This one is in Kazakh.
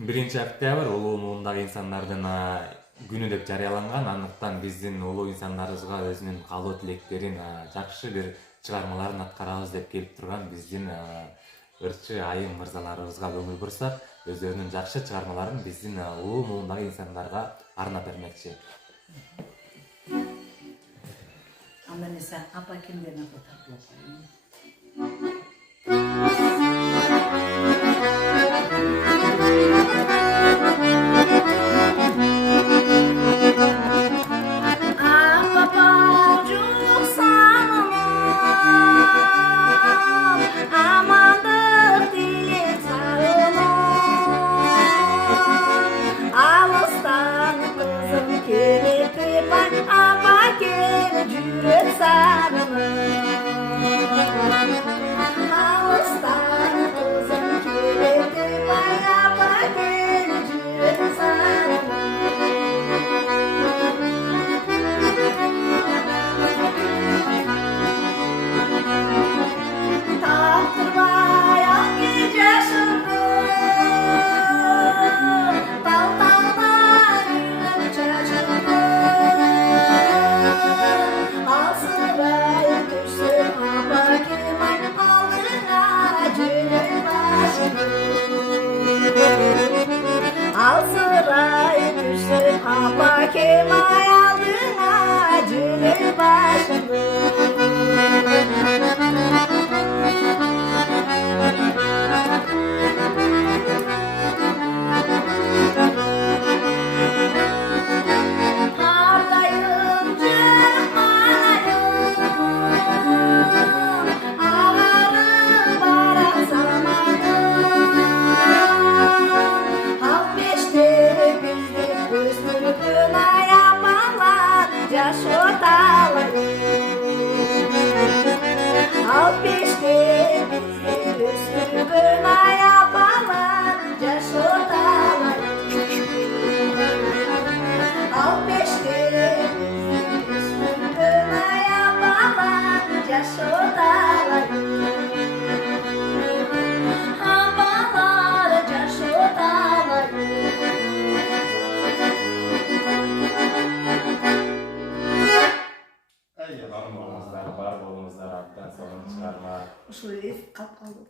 1-октябрь улуу муундагы инсандардын күнү деп жарыяланган. Андыктан биздин улуу инсандарыбызга өзүнүн каалоо тилектерин, жакшы бир чыгармаларын аткарабыз деп келип турган биздин ырчы айым мырзаларыбызга көңүл бурсак, өздөрүнүн жакшы чыгармаларын биздин улуу муундагы инсандарга арнап бермекчи. Анда эсе апа кимдерин тартып ушул эс калып калды.